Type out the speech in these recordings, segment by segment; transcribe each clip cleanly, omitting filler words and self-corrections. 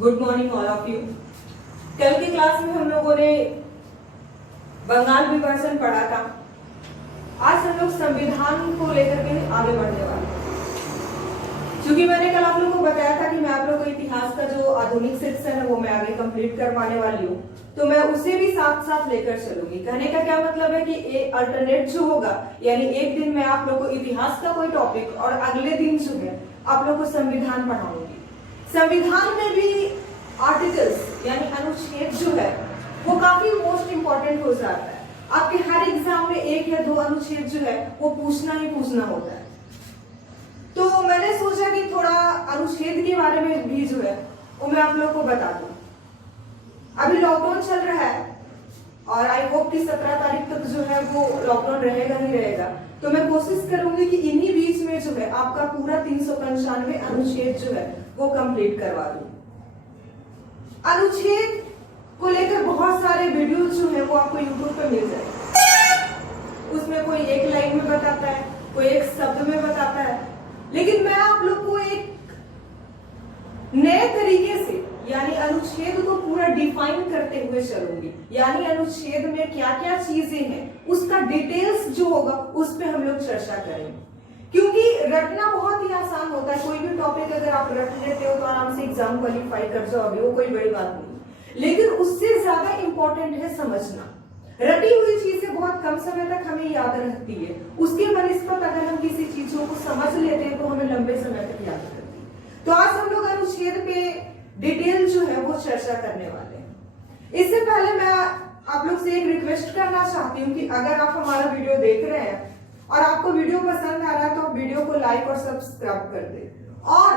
Good morning all of you. कल की class में हम लोगों ने बंगाल विभाजन पढ़ा था। आज हम लोग संविधान को लेकर के आगे बढ़ने वाले हैं। क्योंकि मैंने कल आप लोगों को बताया था कि मैं आप लोगों को इतिहास का जो आधुनिक सेक्शन है वो मैं आगे कंप्लीट करवाने वाली हूँ, तो मैं उसे भी साथ साथ लेकर चलूंगी। कहने का क्या मतलब है कि अल्टरनेट जो होगा, यानी एक दिन मैं आप लोगों को इतिहास का कोई टॉपिक और अगले दिन जो है आप लोगों को संविधान पढ़ाऊंगी। संविधान में भी आर्टिकल्स यानी अनुच्छेद जो है वो काफी मोस्ट इंपॉर्टेंट हो जाता है। आपके हर एग्जाम में एक या दो अनुच्छेद जो है वो पूछना ही पूछना होता है। तो मैंने सोचा कि थोड़ा अनुच्छेद के बारे में भी जो है वो मैं आप लोगों को बता दूं। अभी लॉकडाउन चल रहा है और आई होप कि 17 तारीख तक जो है वो लॉकडाउन रहेगा ही रहेगा। तो मैं कोशिश करूंगी कि इन्हीं बीच में जो है आपका पूरा 395 अनुच्छेद जो है वो कंप्लीट करवा दूं। अनुच्छेद को लेकर बहुत सारे वीडियो जो है वो आपको यूट्यूब पे मिल जाएंगे। उसमें कोई एक लाइन में बताता है, कोई एक शब्द में बताता है, लेकिन मैं आप लोग को एक नए तरीके से यानी अनुच्छेद को पूरा डिफाइन करते हुए चलूंगी। यानी अनुच्छेद में क्या क्या चीजें हैं उसका डिटेल्स जो होगा उस पे हम लोग चर्चा करेंगे। क्योंकि रटना बहुत ही आसान होता है। कोई भी टॉपिक अगर आप रट लेते हो तो आराम से एग्जाम क्वालिफाई कर जाओगे, वो कोई बड़ी बात नहीं। लेकिन उससे ज्यादा इंपॉर्टेंट है समझना। रटी हुई चीजें बहुत कम समय तक हमें याद रहती है, उसके बनिस्बत अगर हम किसी चीजों को समझ लेते हैं तो हमें लंबे समय तक याद रहती है। तो आज हम लोग अनुच्छेद पे डिटेल जो है वो चर्चा करने वाले हैं। इससे पहले मैं आप लोग से एक रिक्वेस्ट करना चाहती हूँ कि अगर आप हमारा वीडियो देख रहे हैं और आपको वीडियो पसंद आ रहा है तो आप वीडियो को लाइक और सब्सक्राइब कर दें। और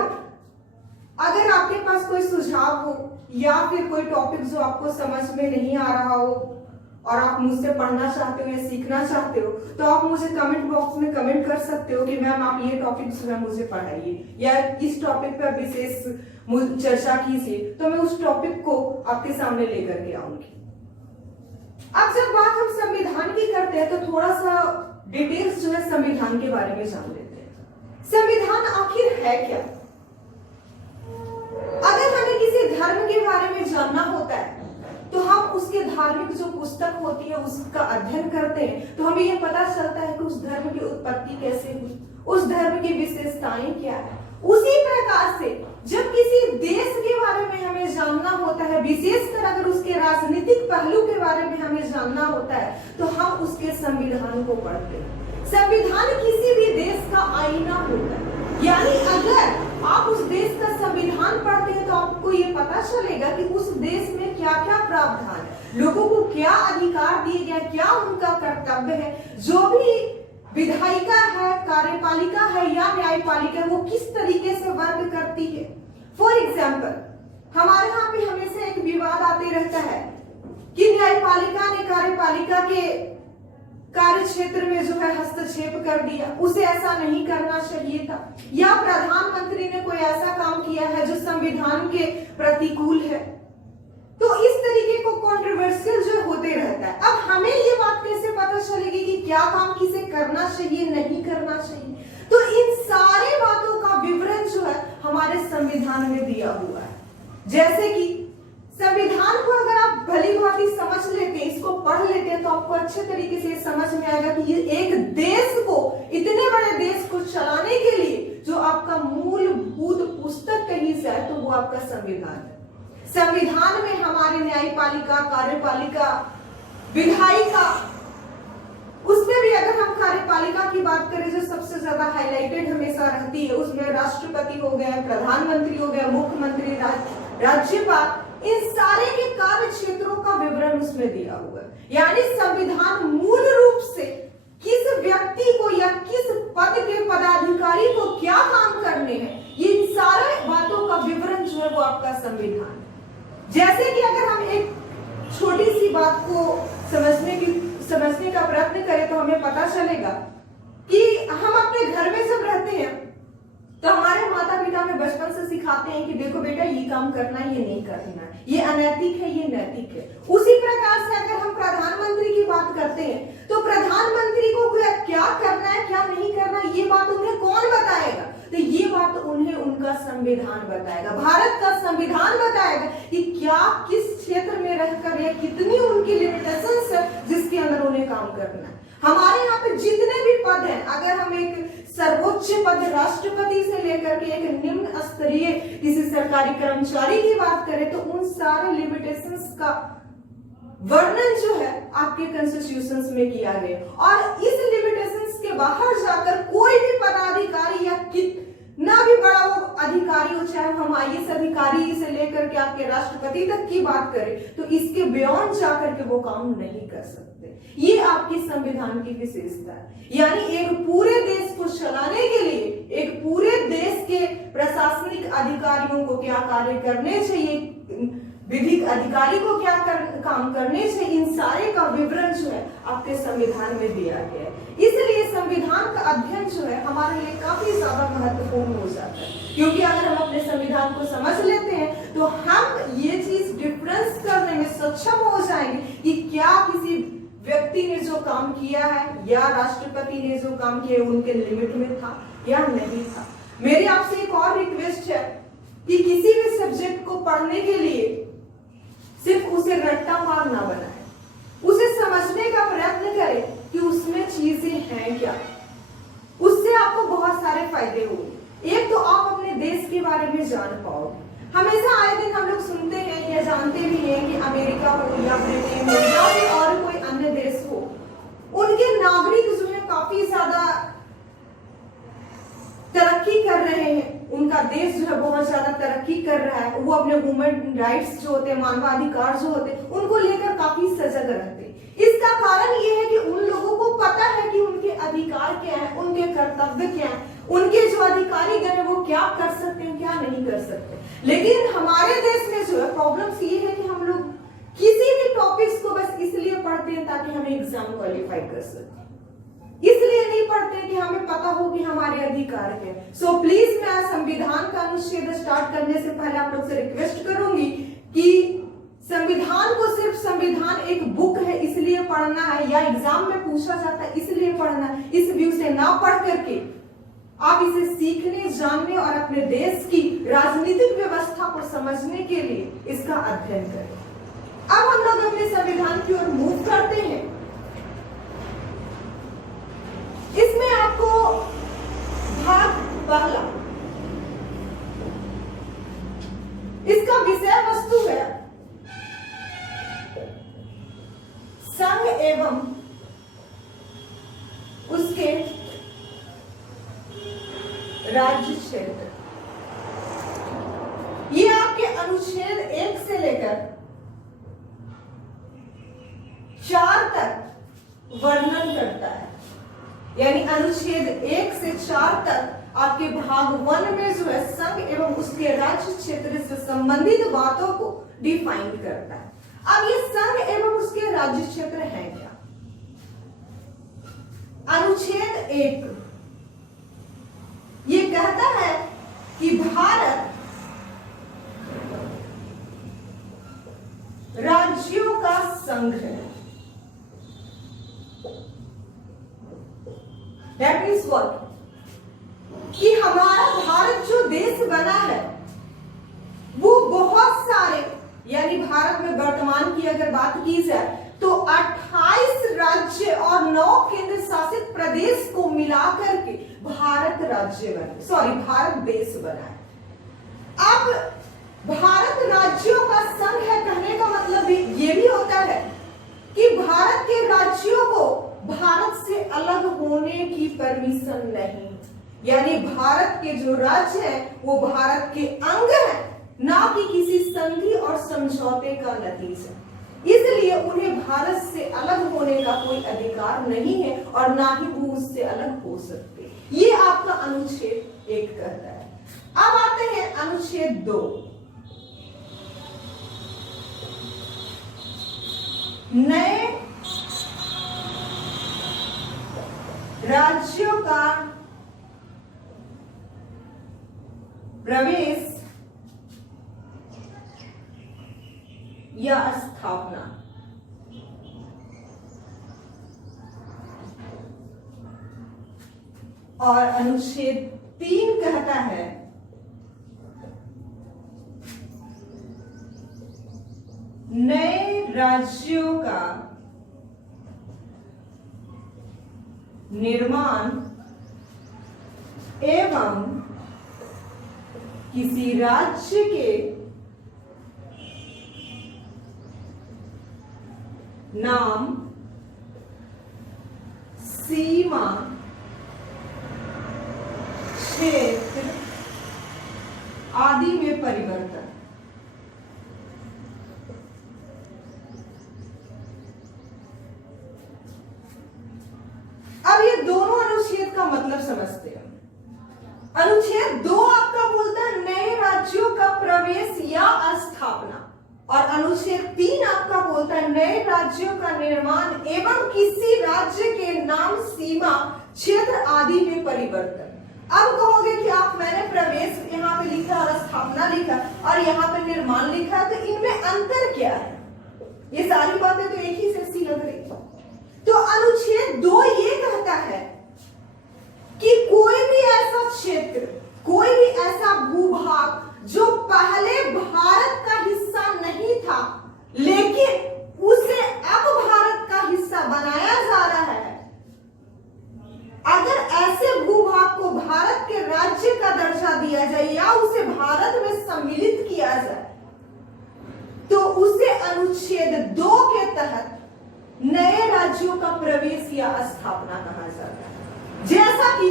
अगर आपके पास कोई सुझाव हो या फिर कोई टॉपिक जो आपको समझ में नहीं आ रहा हो और आप मुझसे पढ़ना चाहते हो या सीखना चाहते हो तो आप मुझे कमेंट बॉक्स में कमेंट कर सकते हो कि मैम आप ये टॉपिक जो है मुझे पढ़ाइए या इस टॉपिक पर विशेष चर्चा कीजिए, तो मैं उस टॉपिक को आपके सामने लेकर के आऊंगी। अब जब बात हम संविधान की करते हैं तो थोड़ा सा डिटेल्स जो है संविधान के बारे में जान लेते हैं। संविधान आखिर है क्या? अगर हमें किसी धर्म के बारे में जानना होता है तो हम उसके धार्मिक जो पुस्तक होती है उसका अध्ययन करते हैं, तो हमें यह पता चलता है कि उस धर्म की उत्पत्ति कैसे हुई, उस धर्म की विशेषताएं क्या है। उसी प्रकार से जब किसी देश के बारे में हमें जानना होता है, विशेषकर अगर उसके राजनीतिक पहलू के बारे में हमें जानना होता है, तो हम उसके संविधान को पढ़ते हैं। संविधान किसी भी देश का आईना होता है। यानी अगर आप उस देश का संविधान पढ़ते हैं तो आपको ये पता चलेगा कि उस देश में क्या क्या प्रावधान है, लोगों को क्या अधिकार दिए गए, क्या उनका कर्तव्य है, जो भी विधायिका है, कार्यपालिका है या न्यायपालिका वो किस तरीके से वर्क करती है। फॉर एग्जाम्पल हमारे यहाँ पे हमेशा एक विवाद आते रहता है कि न्यायपालिका ने कार्यपालिका के कार्य क्षेत्र में जो है हस्तक्षेप कर दिया, उसे ऐसा नहीं करना चाहिए था, या प्रधानमंत्री ने कोई ऐसा काम किया है जो संविधान के प्रतिकूल है। तो इस तरीके को कंट्रोवर्शियल जो होते रहता है। अब हमें ये बात कैसे पता चलेगी कि क्या काम किसे करना चाहिए, नहीं करना चाहिए? तो इन सारे बातों का विवरण जो है हमारे संविधान में दिया हुआ है। जैसे कि संविधान को अगर आप भली भांति समझ लेते हैं, इसको पढ़ लेते हैं, तो आपको अच्छे तरीके से समझ में आएगा कि ये एक देश को, इतने बड़े देश को चलाने के लिए जो आपका मूलभूत पुस्तक कहीं से है तो वो आपका संविधान है। संविधान में हमारे न्यायपालिका, कार्यपालिका, विधायिका, उसमें भी अगर हम कार्यपालिका की बात करें जो सबसे ज्यादा हाईलाइटेड हमेशा रहती है, उसमें राष्ट्रपति हो गया, प्रधानमंत्री हो गया, मुख्यमंत्री, राज्यपाल, इन सारे के कार्य क्षेत्रों का विवरण उसमें दिया हुआ है। यानी संविधान मूल रूप से किस व्यक्ति को या किस पद के पदाधिकारी को क्या काम करने हैं, ये इन सारे बातों का विवरण जो है वो आपका संविधान है। जैसे कि अगर हम एक छोटी सी बात को समझने का प्रयत्न करें तो हमें पता चलेगा कि हम अपने घर में जब रहते हैं तो हमारे माता पिता में बचपन से सिखाते हैं कि देखो बेटा ये काम करना है, ये नहीं करना है, ये अनैतिक है, ये नैतिक है। उसी प्रकार से अगर हम प्रधानमंत्री की बात करते हैं तो प्रधानमंत्री को क्या करना है, क्या नहीं करना है, ये बात उन्हें कौन बताएगा? तो ये बात उन्हें उनका संविधान बताएगा, भारत का संविधान बताएगा। जाएगा कि क्या किस क्षेत्र में रहकर या कितनी उनकी लिमिटेशंस है जिसके अंदर उन्हें काम करना है। हमारे यहाँ पे जितने भी पद हैं, अगर हम एक सर्वोच्च पद राष्ट्रपति से लेकर के एक निम्न स्तरीय किसी सरकारी कर्मचारी की बात करें तो उन सारे लिमिटेशंस का वर्णन जो है आपके कॉन्स्टिट्यूशंस में किया गया। और इस लिमिटेशंस के बाहर जाकर कोई भी पदाधिकारी या कितना भी बड़ा वो अधिकारी हो, चाहे हम IAS अधिकारी से लेकर के आपके राष्ट्रपति तक की बात करें, तो इसके बियॉन्ड जाकर के वो काम नहीं कर सकते। ये आपकी संविधान की विशेषता है। यानी एक पूरे देश को चलाने के लिए एक पूरे देश के प्रशासनिक अधिकारियों को क्या कार्य करने चाहिए, विधिक अधिकारी को क्या काम करने चाहिए, इन सारे का विवरण जो है आपके संविधान में दिया गया है। इसलिए संविधान का अध्ययन जो है हमारे लिए काफी ज्यादा महत्वपूर्ण हो जाता है, क्योंकि अगर हम अपने संविधान को समझ लेते हैं तो हम ये चीज डिफरेंस करने में सक्षम हो जाएंगे कि क्या किसी व्यक्ति ने जो काम किया है या राष्ट्रपति ने जो काम किया उनके लिमिट में था या नहीं था। मेरी आपसे एक और रिक्वेस्ट है कि किसी भी सब्जेक्ट को पढ़ने के लिए सिर्फ उसे रट्टा मार ना बनाए, उसे समझने का प्रयत्न करें कि उसमें चीजें हैं क्या। उससे आपको बहुत सारे फायदे होंगे। एक तो आप अपने देश के बारे में जान पाओगे। हमेशा आए दिन हम लोग सुनते हैं या जानते भी हैं कि अमेरिका हो या ब्रिटेन हो या फिर और कोई अन्य देश हो, उनके नागरिक जो है काफी ज्यादा तरक्की कर रहे हैं, उनका देश जो है बहुत ज्यादा तरक्की कर रहा है, वो अपने ह्यूमन राइट्स जो होते हैं, मानवाधिकार जो होते हैं, उनको लेकर काफी सजग रहते हैं। इसका कारण ये है कि उन लोगों को पता है कि उनके अधिकार क्या है, उनके कर्तव्य क्या है, उनके जो अधिकारी गण है वो क्या कर सकते हैं, क्या नहीं कर सकते। लेकिन हमारे देश में जो है प्रॉब्लम्स ये है कि हम लोग किसी भी टॉपिक्स को बस इसलिए पढ़ते हैं ताकि हम एग्जाम क्वालिफाई कर सकें, इसलिए नहीं पढ़ते कि हमें पता हो कि हमारे अधिकार क्या है। सो प्लीज मैं संविधान का अनुच्छेद स्टार्ट करने से पहले आप लोग से रिक्वेस्ट करूंगी कि संविधान को सिर्फ संविधान एक बुक है इसलिए पढ़ना है या एग्जाम में पूछा जाता है इसलिए पढ़ना है, इस व्यू से ना पढ़ करके आप इसे सीखने, जानने और अपने देश की राजनीतिक व्यवस्था को समझने के लिए इसका अध्ययन करें। अब हम लोग अपने संविधान की ओर मूव करते हैं। इसमें आपको भाग पहला, इसका विषय वस्तु है संघ एवं उसके राज्य क्षेत्र। ये आपके अनुच्छेद 1 से लेकर 4 तक वर्णन करता है। यानी अनुच्छेद 1 से 4 तक आपके भाग 1 में जो है संघ एवं उसके राज्य क्षेत्र से संबंधित बातों को डिफाइन करता है। अब ये संघ एवं उसके राज्य क्षेत्र है क्या? अनुच्छेद 1 ये कहता है कि भारत राज्यों का संघ है। That means what? कि हमारा भारत जो देश बना है वो बहुत सारे, यानी भारत में वर्तमान की अगर बात की जाए तो 28 राज्य और 9 केंद्र शासित प्रदेश को मिलाकर के भारत राज्य बना, भारत देश बना है। अब भारत राज्यों का संघ है कहने का मतलब ये भी होता है कि भारत के राज्यों को भारत से अलग होने की परमिशन नहीं, यानी भारत के जो राज्य हैं वो भारत के अंग हैं, ना कि किसी संधि और समझौते का नतीजा। इसलिए उन्हें भारत से अलग होने का कोई अधिकार नहीं है और ना ही वो उससे अलग हो सकते। ये आपका अनुच्छेद 1 कहता है। अब आते हैं अनुच्छेद 2। नए राज्यों का प्रवेश या स्थापना। और अनुच्छेद 3 कहता है नए राज्यों का निर्माण एवं किसी राज्य के नाम, सीमा, क्षेत्र आदि में परिवर्तन। अब ये दोनों अनुच्छेद का मतलब समझते हैं। अनुच्छेद 2 आपका बोलता है नए राज्यों का प्रवेश या स्थापना, और अनुच्छेद 3 आपका बोलता है नए राज्यों का निर्माण एवं किसी राज्य के नाम, सीमा, क्षेत्र आदि में परिवर्तन। अब कहोगे कि आप मैंने प्रवेश यहाँ पे लिखा और स्थापना लिखा और यहाँ पे निर्माण लिखा, तो इनमें अंतर क्या है? ये सारी बातें तो एक ही से सी लग रही है। तो अनुच्छेद 2 ये कहता है कि कोई भी ऐसा क्षेत्र, कोई भी ऐसा भूभाग जो पहले भारत का हिस्सा नहीं था लेकिन उसे अब भारत का हिस्सा बनाया जा रहा है, अगर ऐसे भूभाग को भारत के राज्य का दर्जा दिया जाए या उसे भारत में सम्मिलित किया जाए तो उसे अनुच्छेद 2 के तहत नए राज्यों का प्रवेश या स्थापना कहा जाता है। जैसा कि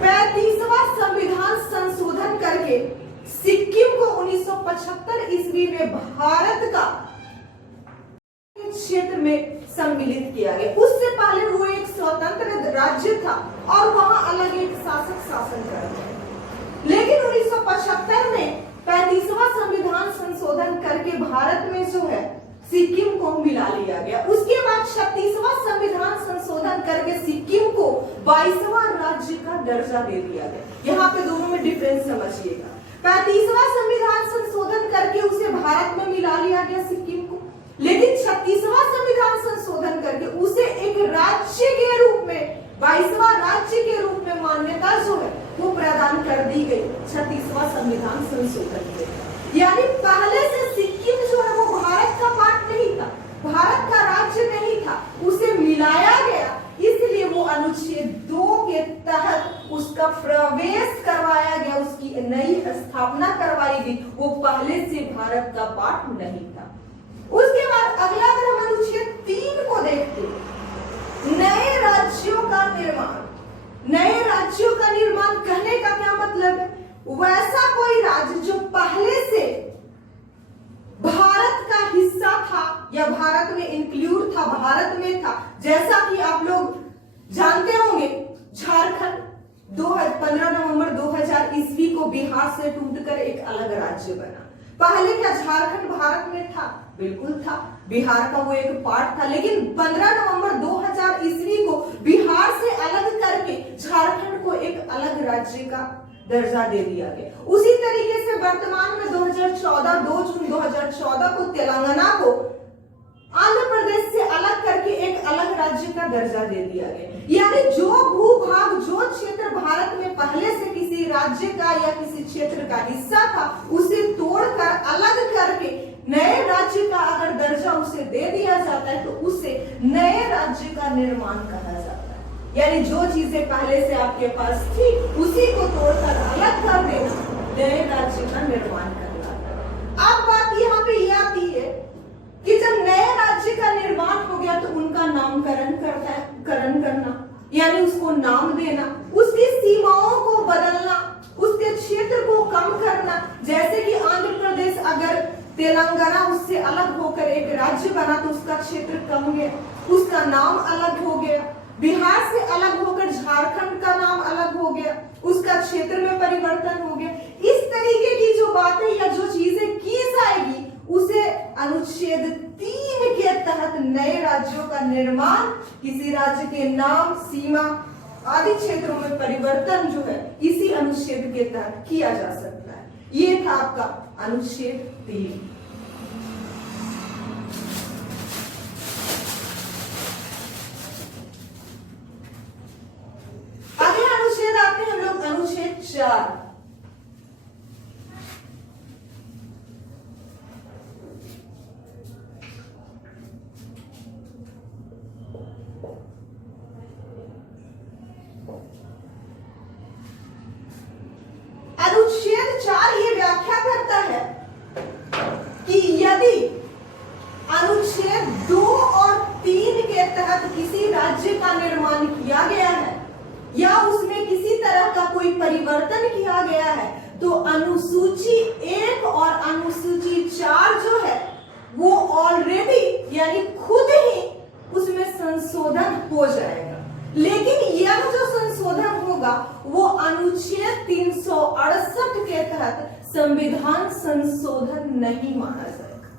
35वां संविधान संशोधन करके सिक्किम को 1975 ईस्वी में भारत का क्षेत्र में सम्मिलित किया गया। उससे पहले वो एक स्वतंत्र राज्य था और वहां अलग एक शासक शासन कर रहे थे। लेकिन 1975 में 35वां संविधान संशोधन करके भारत में जो है सिक्किम को मिला लिया गया। उसके बाद 36वां संविधान संशोधन करके सिक्किम को 22वां राज्य का दर्जा दे दिया गया। यहाँ पे दोनों में डिफरेंस समझिएगा। 35वां संविधान संशोधन करके उसे भारत में मिला लिया गया सिक्किम को, लेकिन 36वां संविधान संशोधन करके उसे एक राज्य के रूप में, 22वां राज्य के रूप में मान्यता जो है वो प्रदान कर दी गई 36वां संविधान संशोधन से। यानी पहले से सिक्किम जो है वो भारत का पार्ट नहीं था, भारत का राज्य नहीं था, उसे मिलाया गया, इसलिए वो अनुच्छेद 2 के तहत उसका प्रवेश करवाया गया, उसकी नई स्थापना करवाई गई। वो पहले से भारत का पार्ट नहीं था। उसके बाद अगला अगर हम अनुच्छेद 3 को देखते हैं, नए राज्यों का निर्माण। नए राज्यों का निर्माण कहने का क्या मतलब है? वैसा कोई राज्य जो पहले से भारत का हिस्सा था या भारत में इंक्लूड था, भारत में था। जैसा कि आप लोग जानते होंगे झारखंड 15 नवंबर 2000 ईस्वी को बिहार से टूटकर एक अलग राज्य बना। पहले क्या झारखंड भारत में था? बिल्कुल था, बिहार का वो एक पार्ट था, लेकिन 15 नवंबर 2000 ईस्वी को बिहार से अलग करके झारखंड को एक अलग राज्य का दर्जा दे दिया गया। उसी तरीके से वर्तमान में 2014 2 जून 2014 को तेलंगाना को आंध्र प्रदेश से अलग करके एक अलग राज्य का दर्जा दे दिया गया। यानी जो भूभाग, जो क्षेत्र भारत में पहले से किसी राज्य का या किसी क्षेत्र का हिस्सा था, उसे तोड़कर अलग करके नए राज्य का अगर दर्जा उसे दे दिया जाता है तो उसे नए राज्य का निर्माण कहा जाता है। यानी जो चीजें पहले से आपके पास थी उसी को तोड़कर अलग कर देना, नए राज्य का निर्माण करना। अब बात यहाँ पे यह आती है कि जब नए राज्य का निर्माण हो गया तो उनका नामकरण करना, यानी उसको नाम देना, उसकी सीमाओं को बदलना, उसके क्षेत्र को कम करना। जैसे कि आंध्र प्रदेश अगर तेलंगाना उससे अलग होकर एक राज्य बना तो उसका क्षेत्र कम गया, उसका नाम अलग हो गया। बिहार से अलग होकर झारखंड का नाम अलग हो गया, उसका क्षेत्र में परिवर्तन हो गया। इस तरीके की जो बातें या जो चीजें की जाएगी उसे अनुच्छेद 3 के तहत नए राज्यों का निर्माण, किसी राज्य के नाम, सीमा आदि क्षेत्रों में परिवर्तन जो है इसी अनुच्छेद के तहत किया जा सकता है। ये था आपका अनुच्छेद 3। अगला अनुच्छेद आते हैं हम लोग अनुच्छेद 4। अनुच्छेद 4 ये व्याख्या करता है कि यदि अनुच्छेद 2 और 3 के तहत किसी राज्य का निर्माण किया गया है या उसमें किसी तरह का कोई परिवर्तन किया गया है, तो अनुसूची 1 और अनुसूची 4 जो है वो ऑलरेडी यानी खुद ही उसमें संशोधन हो जाएगा। लेकिन यह जो संशोधन होगा वो अनुच्छेद 368 के तहत संविधान संशोधन नहीं माना जाएगा।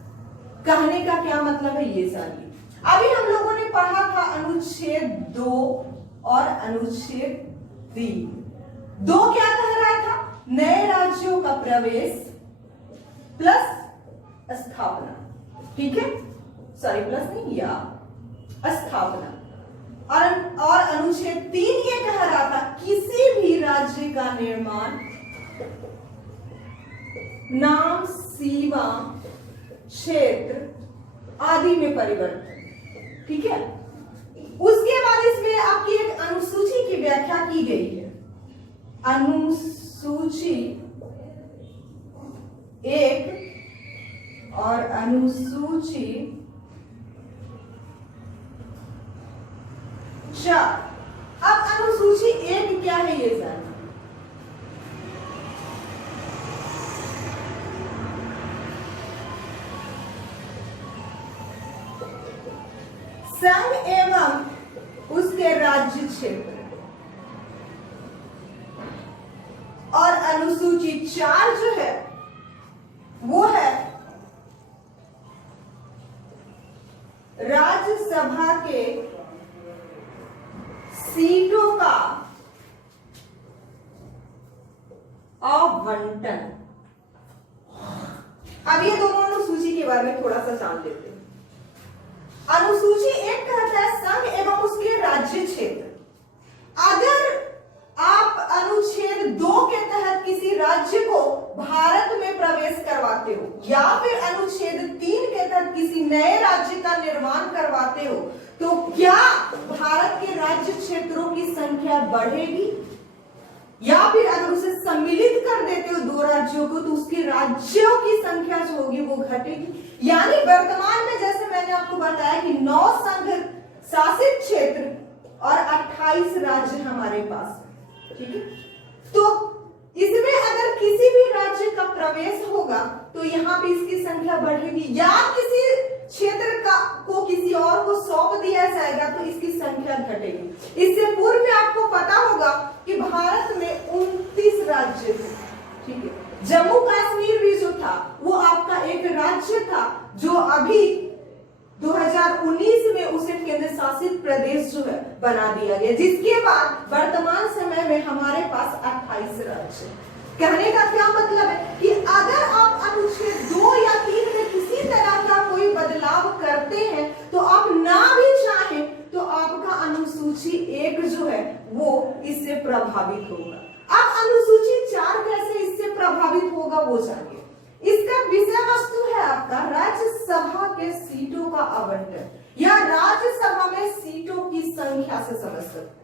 कहने का क्या मतलब है ये जानिए। अभी हम लोगों ने पढ़ा था अनुच्छेद 2 और अनुच्छेद 3। 2 क्या कह रहा था? नए राज्यों का प्रवेश प्लस स्थापना, ठीक है, सॉरी प्लस नहीं या स्थापना। और अनुच्छेद 3 ये कह रहा था किसी भी राज्य का निर्माण, नाम, सीमा, क्षेत्र आदि में परिवर्तन, ठीक है। उसके बाद इसमें आपकी एक अनुसूची की व्याख्या की गई है। अनुसूची 1 और अनुसूची 4। अब अनुसूची 1 क्या है ये जानिए। संघ एवं उसके राज्य क्षेत्र। और अनुसूची 4 जो है वो है राज्यसभा के सीटों का आवंटन। अब ये दोनों अनुसूची के बारे में थोड़ा सा जान लेते हैं। अनुसूची 1 कहता है संघ एवं उसके राज्य क्षेत्र। अगर आप अनुच्छेद 2 के तहत किसी राज्य को भारत में प्रवेश करवाते हो या फिर अनुच्छेद 3 के तहत किसी नए राज्य का निर्माण करवाते हो, तो क्या भारत के राज्य क्षेत्रों की संख्या बढ़ेगी? या फिर अगर उसे सम्मिलित कर देते हो 2 राज्यों को, तो उसके राज्यों की संख्या जो होगी वो घटेगी। यानी वर्तमान में जैसे मैंने आपको बताया कि 9 संघ शासित क्षेत्र और 28 राज्य हमारे पास है, ठीक है। तो इसमें अगर किसी भी राज्य का प्रवेश होगा तो यहाँ पे इसकी संख्या बढ़ेगी, या किसी क्षेत्र का को किसी और को सौंप दिया जाएगा तो इसकी संख्या घटेगी। इससे पूर्व में आपको पता होगा कि भारत में 29 राज्य थे, ठीक है। जम्मू कश्मीर भी जो था वो आपका एक राज्य था, जो अभी 2019 में उसे केंद्र शासित प्रदेश जो है बना दिया गया, जिसके बाद वर्तमान समय में हमारे पास 28 राज्य। कहने का क्या मतलब है कि अगर आप अनुच्छेद 2 या 3 में किसी तरह का कोई बदलाव करते हैं तो आप ना भी चाहें तो आपका अनुसूची 1 जो है वो इससे प्रभावित होगा। अब अनुसूची 4 कैसे इससे प्रभावित होगा वो जानिए। इसका विषय वस्तु है आपका राज्यसभा के सीटों का आवंटन, या राज्यसभा में सीटों की संख्या से समझ सकते हैं।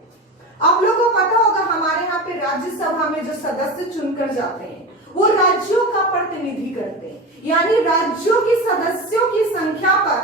आप लोगों को पता होगा हमारे यहाँ पे राज्यसभा में जो सदस्य चुनकर जाते हैं वो राज्यों का प्रतिनिधि करते हैं, यानी राज्यों की सदस्यों की संख्या पर,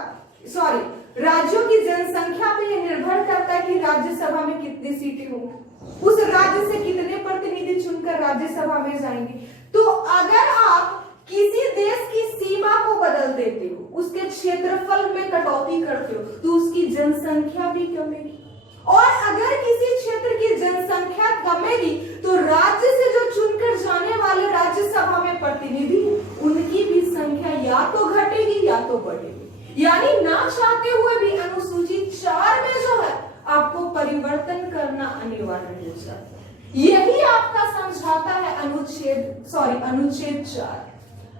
राज्यों की जनसंख्या पे ये निर्भर करता है कि राज्यसभा में कितनी सीटें होंगी, उस राज्य से कितने प्रतिनिधि चुनकर राज्यसभा में जाएंगे। तो अगर आप किसी देश की सीमा को बदल देते हो, उसके क्षेत्रफल में कटौती करते हो, तो उसकी जनसंख्या भी कमेगी। और अगर किसी क्षेत्र की जनसंख्या कमेगी तो राज्य से जो चुनकर जाने वाले राज्यसभा में प्रतिनिधि उनकी भी संख्या या तो घटेगी या तो बढ़ेगी। यानी ना चाहते हुए भी अनुसूची 4 में जो है आपको परिवर्तन करना अनिवार्य हो जाता है। यही आपका समझाता है अनुच्छेद 4।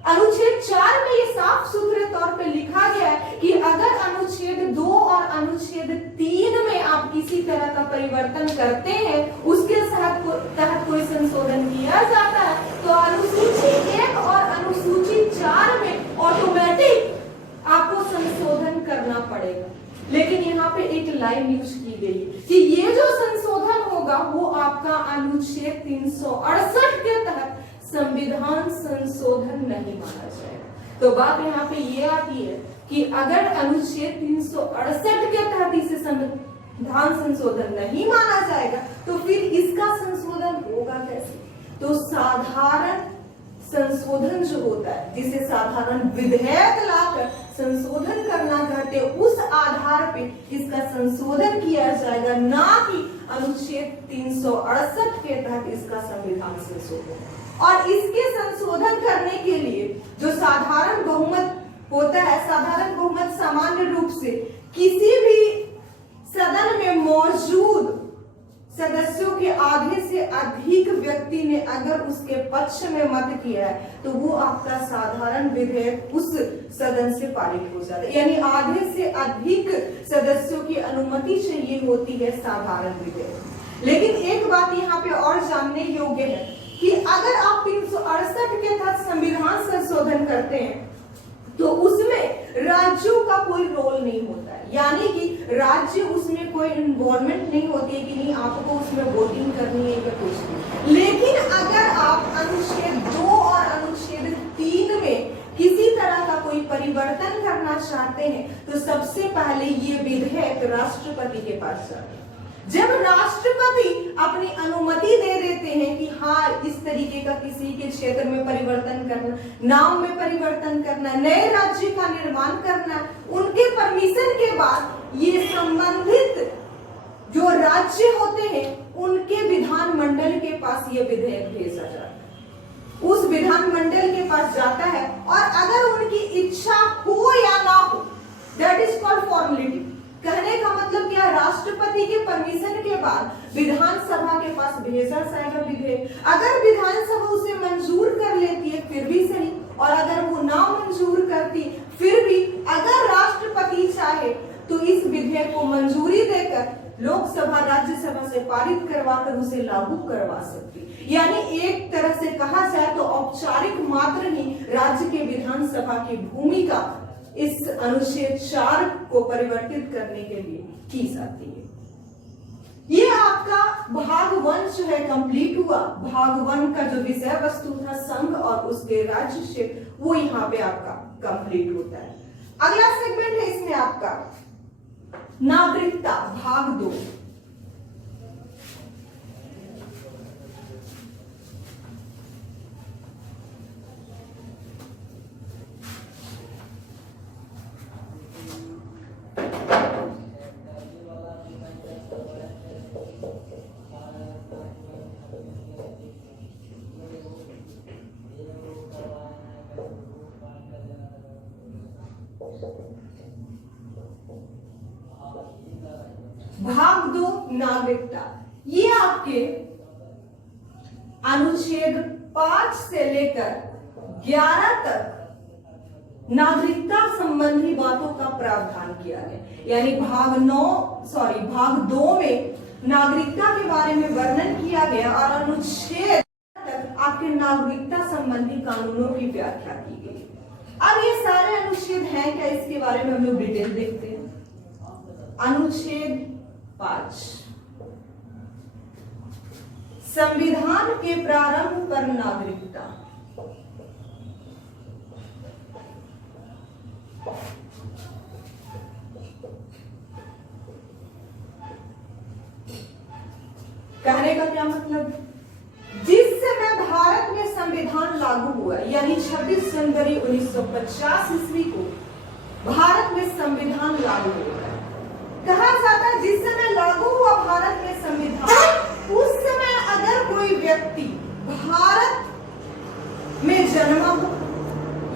अनुच्छेद 4 में ये साफ सुथरे तौर पे लिखा गया है कि अगर अनुच्छेद 2 और अनुच्छेद 3 में आप किसी तरह का परिवर्तन करते हैं, उसके तहत कोई संशोधन किया जाता है, तो अनुसूची 1 और अनुसूची 4 में ऑटोमेटिक आपको संशोधन करना पड़ेगा। लेकिन यहाँ पे एक लाइन यूज की गई कि ये जो संशोधन होगा वो आपका अनुच्छेद 368 के तहत संविधान संशोधन नहीं माना जाएगा। तो बात यहाँ पे ये आती है कि अगर अनुच्छेद 368 के तहत इसे संविधान संशोधन नहीं माना जाएगा तो फिर इसका संशोधन होगा कैसे? तो साधारण संशोधन जो होता है, जिसे साधारण विधेयक लाकर संशोधन करना कहते हैं, उस आधार पे इसका संशोधन किया जाएगा, ना कि अनुच्छेद 368 के तहत इसका संविधान संशोधन। और इसके संशोधन करने के लिए जो साधारण बहुमत होता है, साधारण बहुमत सामान्य रूप से किसी भी सदन में मौजूद सदस्यों के आधे से अधिक व्यक्ति ने अगर उसके पक्ष में मत किया है तो वो आपका साधारण विधेयक उस सदन से पारित हो जाता है। यानी आधे से अधिक सदस्यों की अनुमति चाहिए होती है साधारण विधेयक। लेकिन एक बात यहाँ पे और जानने योग्य है कि अगर आप 368 के तहत संविधान संशोधन करते हैं तो उसमें राज्यों का कोई रोल नहीं होता है, यानी कि राज्य उसमें कोई इन्वॉल्वमेंट नहीं होती है कि नहीं आपको उसमें वोटिंग करनी है या कुछ नहीं। लेकिन अगर आप अनुच्छेद 2 और अनुच्छेद 3 में किसी तरह का कोई परिवर्तन करना चाहते हैं तो सबसे पहले ये विधेयक राष्ट्रपति के पास जाता है। जब राष्ट्रपति अपनी अनुमति दे देते हैं कि हाँ इस तरीके का किसी के क्षेत्र में परिवर्तन करना, नाम में परिवर्तन करना, नए राज्य का निर्माण करना, उनके परमिशन के बाद ये संबंधित जो राज्य होते हैं उनके विधानमंडल के पास ये विधेयक भेजा जाता है। उस विधानमंडल के पास जाता है और अगर उनकी इच्छा हो या ना हो, दैट इज कॉल्ड फॉर्मेलिटी। कहने का मतलब क्या, राष्ट्रपति के परमिशन के बाद विधानसभा के पास भेजा जाएगा विधेयक। अगर विधानसभा उसे मंजूर कर लेती है फिर भी सही, और अगर वो ना मंजूर करती फिर भी अगर राष्ट्रपति चाहे तो इस विधेयक को मंजूरी देकर लोकसभा राज्यसभा से पारित करवाकर उसे लागू करवा सकती। यानी एक तरह से कहा जाए तो औपचारिक मात्र ही राज्य के विधानसभा की भूमिका इस अनुच्छेद 4 को परिवर्तित करने के लिए की जाती है। ये आपका भाग 1 जो है कंप्लीट हुआ। भाग 1 का जो विषय वस्तु था संघ और उसके राज्य क्षेत्र, वो यहाँ पे आपका कंप्लीट होता है। अगला सेगमेंट है इसमें आपका नागरिकता, भाग 2। भाग 2 नागरिकता, ये आपके अनुच्छेद 5 से लेकर 11 तक नागरिकता संबंधी बातों का प्रावधान किया गया। यानी भाग 2 में नागरिकता के बारे में वर्णन किया गया और अनुच्छेद तक आपके नागरिकता संबंधी कानूनों की व्याख्या की गई। अब ये सारे अनुच्छेद हैं क्या, इसके बारे में हम लोग डिटेल देखते हैं। अनुच्छेद 5, संविधान के प्रारंभ पर नागरिकता। कहने का क्या मतलब, जिस समय भारत में संविधान लागू हुआ यानी 26 जनवरी 1950 ईस्वी को भारत में संविधान लागू हुआ है। कहा जाता है जिस समय लागू हुआ भारत में संविधान, उस समय अगर कोई व्यक्ति भारत में जन्मा हो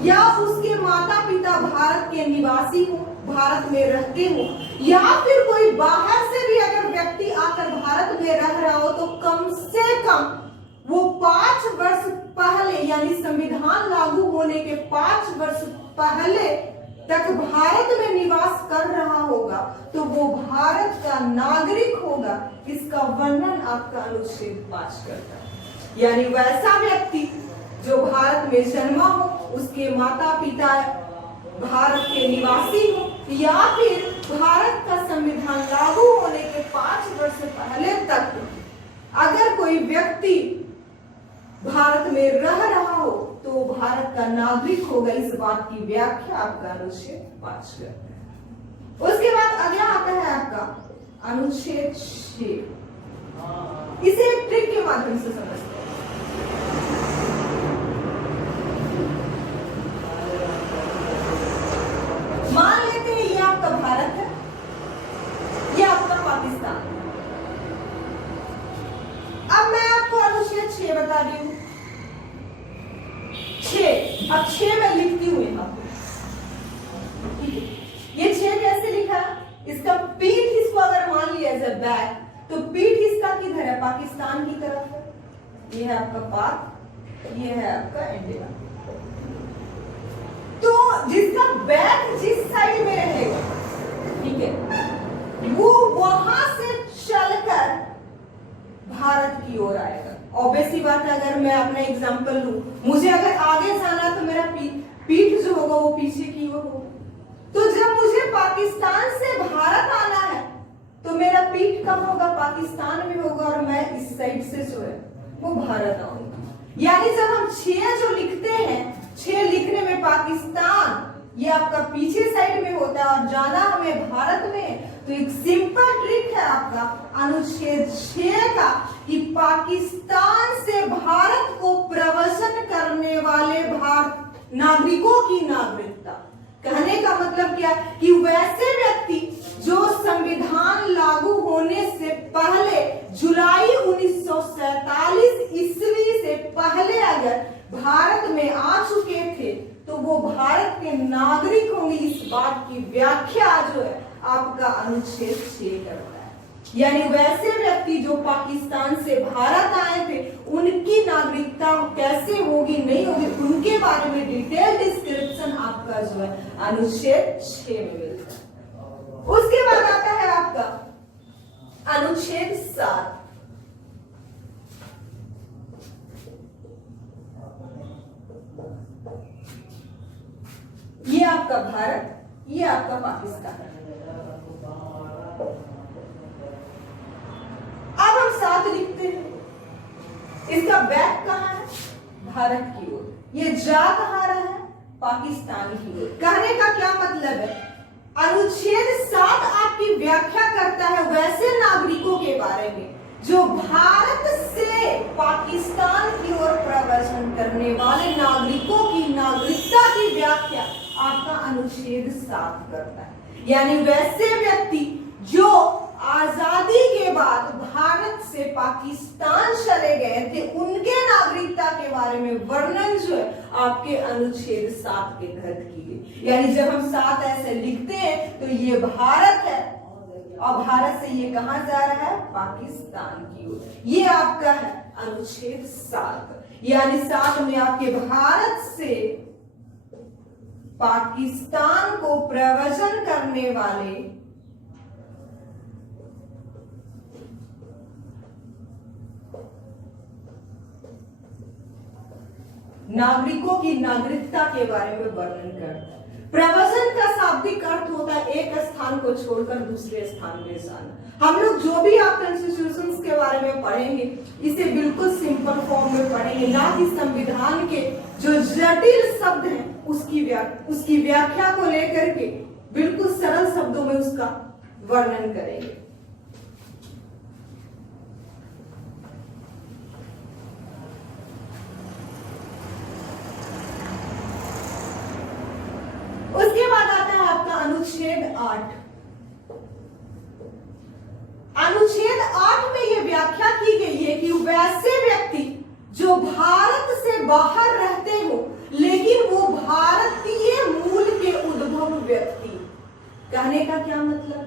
या उसके माता पिता भारत के निवासी हो, भारत में रहते हो, या फिर कोई बाहर से भी अगर व्यक्ति आकर भारत में रह रहा हो, तो कम से कम वो 5 वर्ष पहले यानी संविधान लागू होने के 5 वर्ष पहले तक भारत में निवास कर रहा होगा, तो वो भारत का नागरिक होगा। इसका वर्णन आपका अनुच्छेद 5 करता है। यानी वैसा व्यक्ति जो भारत में जन्मा हो, उसके माता पिता भारत के निवासी हो, या फिर भारत का संविधान लागू होने के 5 वर्ष पहले तक अगर कोई व्यक्ति भारत में रह रहा हो तो वो भारत का नागरिक होगा। इस बात की व्याख्या आपका अनुच्छेद 5 करता है। उसके बाद अगला आता है आपका अनुच्छेद 6। इसे एक ट्रिक के माध्यम से समझते हैं। मान लेते हैं ये आपका भारत है, ये आपका पाकिस्तान है। अब मैं आपको अनुच्छेद 6 बता रही हूं। 6, अब 6 मैं लिखती हूं यहां पे, ठीक है। ये 6 कैसे लिखा? इसका पीठ, इसको अगर मान लिया एज अ बैक, तो पीठ इसका किधर है? पाकिस्तान की तरफ है। ये है आपका पाक, ये है आपका इंडिया। तो जिसका बैक जिस साइड में रहेगा, ठीक है, वो वहां से चलकर भारत की ओर आएगा। ऑब्वियसली बात है, अगर मैं अपना एग्जांपल लूं, मुझे अगर आगे जाना तो मेरा पीठ जो होगा वो पीछे की ओर होगा। तो जब मुझे पाकिस्तान से भारत आना है तो मेरा पीठ कब होगा? पाकिस्तान में होगा, और मैं इस साइड से जो है वो भारत आऊंगा। यानी जब हम 6 जो लिखते हैं, 6 लिखने में पाकिस्तान ये आपका पीछे साइड में होता है और जाना हमें भारत में, तो एक सिंपल ट्रिक है आपका अनुच्छेद 6 का कि पाकिस्तान से भारत को प्रवेशन करने वाले भारत नागरिकों की नागरिकता। कहने का मतलब क्या कि वैसे व्यक्ति जो संविधान लागू होने से पहले जुलाई 1947 ईस्वी से पहले अगर भारत में आ चुके थे तो वो भारत के नागरिक होंगे। इस बात की व्याख्या जो है आपका अनुच्छेद 6 करता है। यानी वैसे व्यक्ति जो पाकिस्तान से भारत आए थे उनकी नागरिकता कैसे होगी, नहीं होगी, उनके बारे में डिटेल डिस्क्रिप्शन आपका जो है अनुच्छेद 6 में मिलता है। उसके बाद आता है आपका अनुच्छेद 7। ये आपका भारत, ये आपका पाकिस्तान। अब हम 7 लिखते हैं। इसका बैक कहां है? भारत की ओर। ये जा कहां रहा है? पाकिस्तान की ओर। कहने का क्या मतलब है? अनुच्छेद 7 आपकी व्याख्या करता है वैसे नागरिकों के बारे में जो भारत से पाकिस्तान की ओर प्रवेशन करने वाले नागरिकों की नागरिकता की व्याख्या आपका अनुच्छेद 7 करता है। यानी वैसे व्यक्ति जो आजादी के बाद भारत से पाकिस्तान चले गए थे उनके नागरिकता के बारे में वर्णन जो है आपके अनुच्छेद 7 के तहत की गई। यानी जब हम 7 ऐसे लिखते हैं तो ये भारत है और भारत से ये कहां जा रहा है? पाकिस्तान की ओर। ये आपका है अनुच्छेद 7। यानी 7 में आपके भारत से पाकिस्तान को प्रवेशन करने वाले नागरिकों की नागरिकता के बारे में वर्णन करता है। प्रवेशन का शाब्दिक अर्थ होता है एक स्थान को छोड़कर दूसरे स्थान में जाना। हम लोग जो भी आप कॉन्स्टिट्यूशंस के बारे में पढ़ेंगे इसे बिल्कुल सिंपल फॉर्म में पढ़ेंगे, ना कि संविधान के जो जटिल शब्द हैं उसकी व्याख्या को लेकर के बिल्कुल सरल शब्दों में उसका वर्णन करेंगे। उसके बाद आता है आपका अनुच्छेद 8। अनुच्छेद 8 में यह व्याख्या की गई है कि वैसे व्यक्ति जो भारत से बाहर रहते हो लेकिन वो भारतीय मूल के उद्भव व्यक्ति। कहने का क्या मतलब?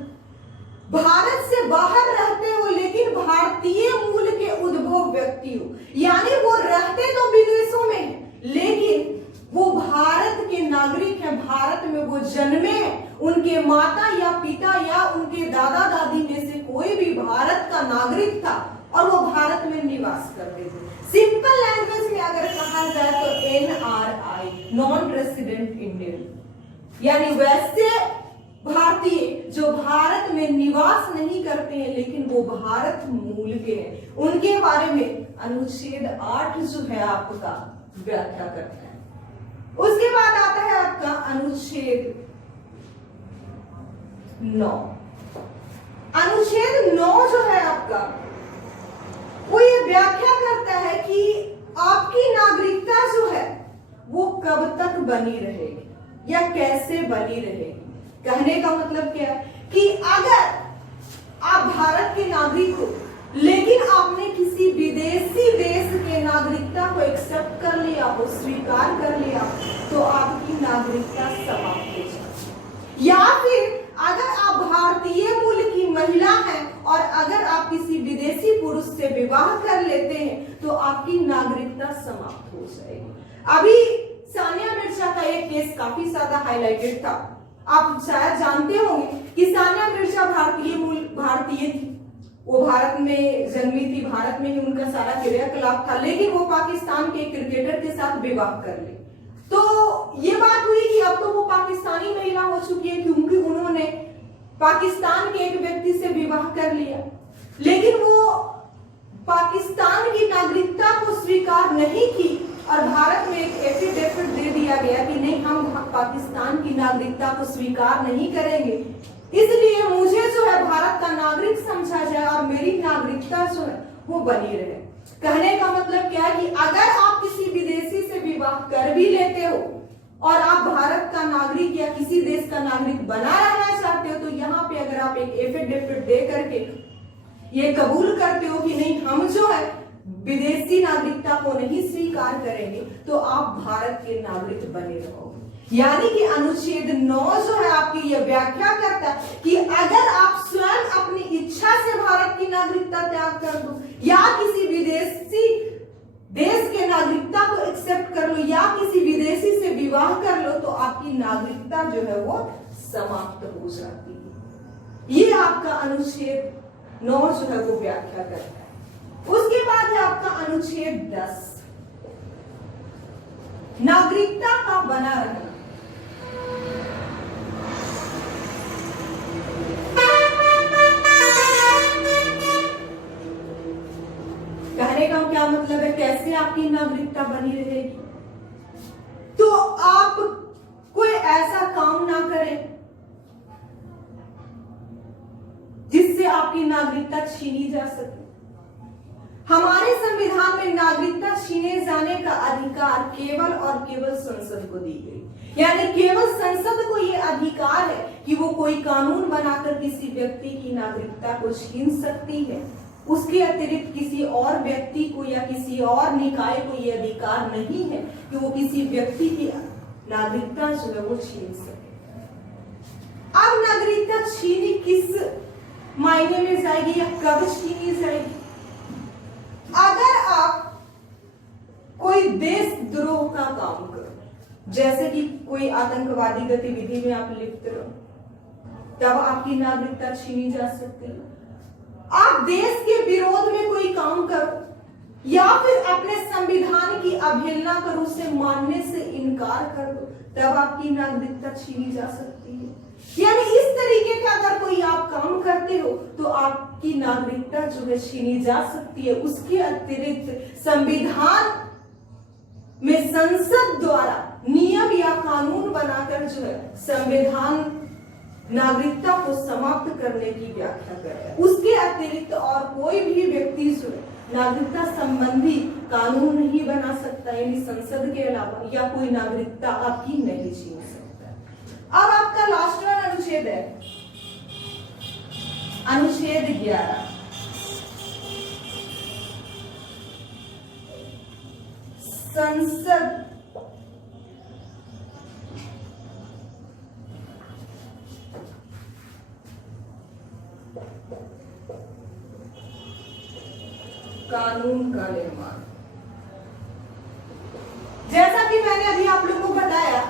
भारत से बाहर रहते हो लेकिन भारतीय मूल के उद्भव व्यक्ति हो, यानी वो रहते तो विदेशों में हैं लेकिन वो भारत के नागरिक हैं, भारत में वो जन्मे हैं, उनके माता या पिता या उनके दादा दादी में से कोई भी भारत का नागरिक था और वो भारत में निवास करते थे। सिंपल लैंग्वेज में अगर कहा जाए तो NRI, नॉन रेसिडेंट इंडियन, यानी वैसे भारतीय जो भारत में निवास नहीं करते हैं लेकिन वो भारत मूल के हैं, उनके बारे में अनुच्छेद 8 जो है आपका व्याख्या करता है। उसके बाद आता है आपका अनुच्छेद 9। अनुच्छेद 9 जो है आपका वो ये व्याख्या करता है कि आपकी नागरिकता जो है वो कब तक बनी रहेगी या कैसे बनी रहेगी। कहने का मतलब क्या है कि अगर आप भारत के नागरिक हो लेकिन आपने किसी विदेशी देश के नागरिकता को एक्सेप्ट कर लिया हो, स्वीकार कर लिया, तो आपकी नागरिकता समाप्त हो जाती। या फिर अगर आप भारतीय मूल की महिला हैं और अगर आप किसी विदेशी पुरुष से विवाह कर लेते हैं तो आपकी नागरिकता समाप्त हो जाएगी। अभी सानिया मिर्जा का एक केस काफी ज्यादा हाईलाइटेड था। आप शायद जानते होंगे कि सानिया मिर्जा भारतीय थी, वो भारत में जन्मी थी, भारत में ही उनका सारा क्रियाकलाप था, लेकिन वो पाकिस्तान के क्रिकेटर के साथ विवाह कर ली। तो ये बात हुई कि अब तो वो पाकिस्तानी महिला हो चुकी है क्योंकि उन्होंने पाकिस्तान के एक व्यक्ति से विवाह कर लिया, लेकिन वो पाकिस्तान की नागरिकता को स्वीकार नहीं की और भारत में एक एफिडेविट दे दिया गया कि नहीं, हम पाकिस्तान की नागरिकता को स्वीकार नहीं करेंगे, इसलिए मुझे जो है भारत का नागरिक समझा जाए और मेरी नागरिकता जो है वो बनी रहे। कहने का मतलब क्या है कि अगर आप किसी विदेशी से विवाह कर भी लेते हो और आप भारत का नागरिक या किसी देश का नागरिक बना रहना चाहते हो, तो यहाँ पे अगर आप एक एफिडेविट दे करके ये कबूल करते हो कि नहीं, हम जो है विदेशी नागरिकता को नहीं स्वीकार करेंगे, तो आप भारत के नागरिक बने रहोगे। यानी कि अनुच्छेद 9 जो है आपकी यह व्याख्या करता है कि अगर आप स्वयं अपनी इच्छा से भारत की नागरिकता त्याग कर दो या किसी विदेशी देश के नागरिकता को एक्सेप्ट कर लो या किसी विदेशी से विवाह कर लो, तो आपकी नागरिकता जो है वो समाप्त हो जाती है। ये आपका अनुच्छेद 9 जो है वो व्याख्या करता है। उसके बाद है आपका अनुच्छेद 10, नागरिकता का बना रहना। कहने का क्या मतलब है, कैसे आपकी नागरिकता बनी रहेगी? तो आप कोई ऐसा काम ना करें जिससे आपकी नागरिकता छीनी जा सके। हमारे संविधान में नागरिकता छीने जाने का अधिकार केवल और केवल संसद को दी गई, यानी केवल संसद को यह अधिकार है कि वो कोई कानून बनाकर किसी व्यक्ति की नागरिकता को छीन सकती है। उसके अतिरिक्त किसी और व्यक्ति को या किसी और निकाय को यह अधिकार नहीं है कि वो किसी व्यक्ति की नागरिकता जो है वो छीन सके। अब नागरिकता छीनी किस मायने में जाएगी या कब छीनी जाएगी? अगर आप कोई देशद्रोह का काम करो, जैसे कि कोई आतंकवादी गतिविधि में आप लिप्त रहो, तब आपकी नागरिकता छीनी जा सकती है। आप देश के विरोध में कोई काम करो या फिर अपने संविधान की अवहेलना करो, उसे मानने से इनकार कर दो, तब आपकी नागरिकता छीनी जा सकती है। यानी इस तरीके का अगर कोई आप काम करते हो तो आपकी नागरिकता जो है छीनी जा सकती है। उसके अतिरिक्त संविधान में संसद द्वारा नियम या कानून बनाकर जो है संविधान नागरिकता को समाप्त करने की व्याख्या करता है। उसके अतिरिक्त और कोई भी व्यक्ति जो है नागरिकता संबंधी कानून नहीं बना सकता, यानी संसद के अलावा, या कोई नागरिकता आपकी नहीं छीन सकता। अब आपका लास्ट वाला अनुच्छेद है अनुच्छेद 11, संसद कानून का निर्माण। जैसा कि मैंने अभी आप लोगों को बताया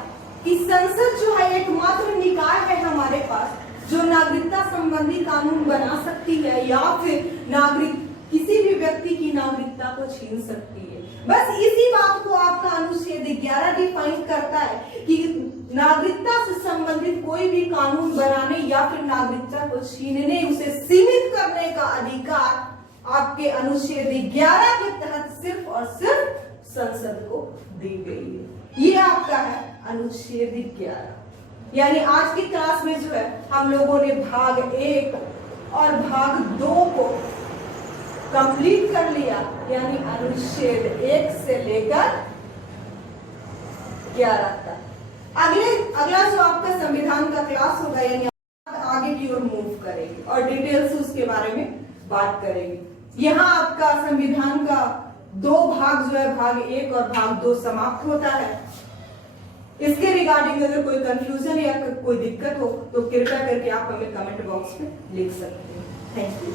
कि संसद जो है एकमात्र निकाय है हमारे पास जो नागरिकता संबंधी कानून बना सकती है या फिर नागरिक किसी भी व्यक्ति की नागरिकता को छीन सकती है। बस इसी बात को आपका अनुच्छेद 11 डिफाइन करता है कि नागरिकता से संबंधित कोई भी कानून बनाने या फिर नागरिकता को छीनने, उसे सीमित करने का अधिकार आपके अनुच्छेद 11 के तहत सिर्फ और सिर्फ संसद को दी गई है। ये आपका है अनुच्छेद 11। यानी आज की क्लास में जो है हम लोगों ने भाग 1 और भाग 2 को कंप्लीट कर लिया, यानी अनुच्छेद 1 से लेकर 11 तक। अगला जो आपका संविधान का क्लास होगा, यानी आगे की ओर मूव करेंगे और डिटेल से उसके बारे में बात करेंगे। यहाँ आपका संविधान का 2 भाग जो है, भाग 1 और भाग 2 समाप्त होता है। इसके रिगार्डिंग अगर कोई कंफ्यूजन या कोई दिक्कत हो तो कृपया करके आप हमें कमेंट बॉक्स में लिख सकते हैं। Thank you.